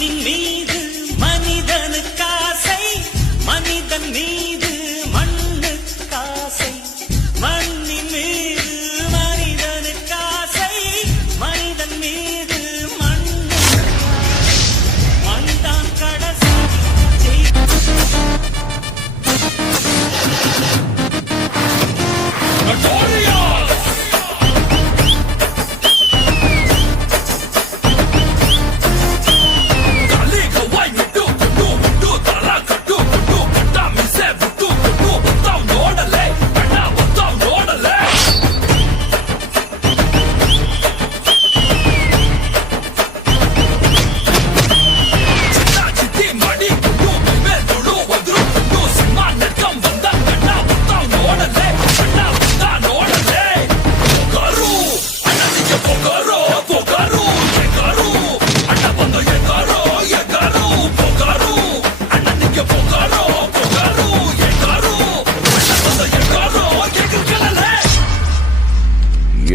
மண்ணின் மீது மனிதனுக்கு ஆசை, மனிதன் மீது மண்ணுக்கு ஆசை. மண்ணின் மீது மனிதனுக்கு ஆசை, மனிதன் மீது மண்ணுக்கு மண்தான் கடைசி.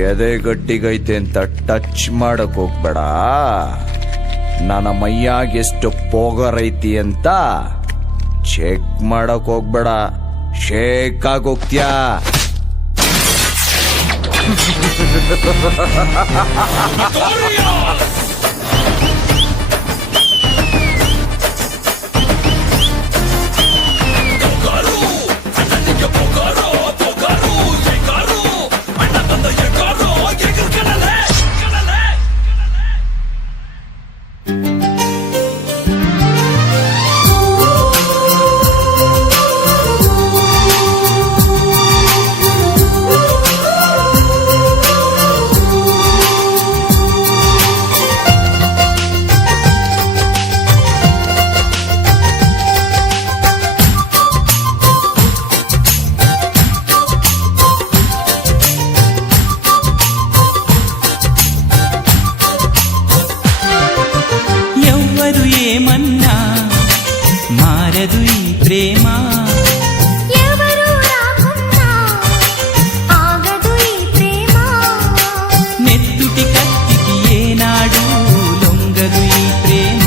ಎದೆ ಗಟ್ಟಿಗೈತೆ ಅಂತ ಟಚ್ ಮಾಡಕ್ ಹೋಗ್ಬೇಡ. ನನ್ನ ಮೈಯಾಗೆಷ್ಟು ಪೋಗರೈತಿ ಅಂತ ಚೆಕ್ ಮಾಡಕ್ ಹೋಗ್ಬೇಡ. ಶೇಕ್ ಆಗೋಗ್ತ್ಯಾ. ఏమన్నా మారదు ఈ ప్రేమ, ఎవరు రాకున్నా ఆగదు ఈ ప్రేమ. నెత్తుటి కత్తికి ఏనాడు లొంగదు ఈ ప్రేమ.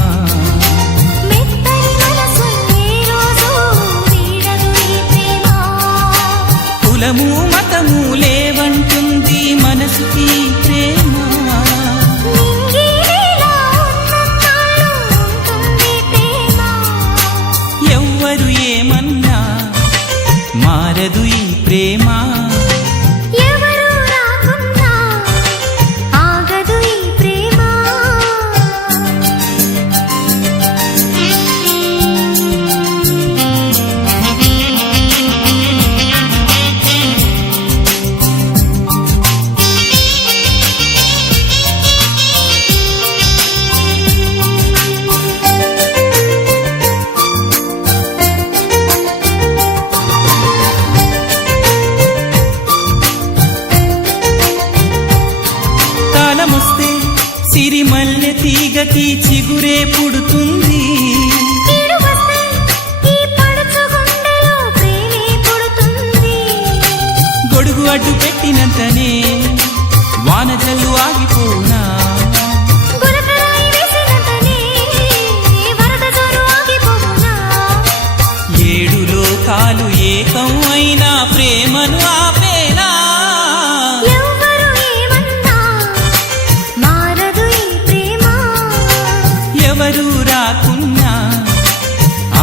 మెత్తని మనసు ఏ రోజు వీడదు ఈ ప్రేమ. కులము మతము లేవంటుంది మనసుకి ప్రేమ. ఏమన్నా మారదు ఈ ప్రేమ, ఎవరు రాకున్నా ఆగదు ఈ ప్రేమ. సిరిమల్లె తీగకి చిగురే పుడుతుంది. గొడుగు అడ్డు పెట్టినంతనే వాన జల్లు ఆగిపోనా, ఏడు లోకాలు ఏకం అయినా ప్రేమను ఆపే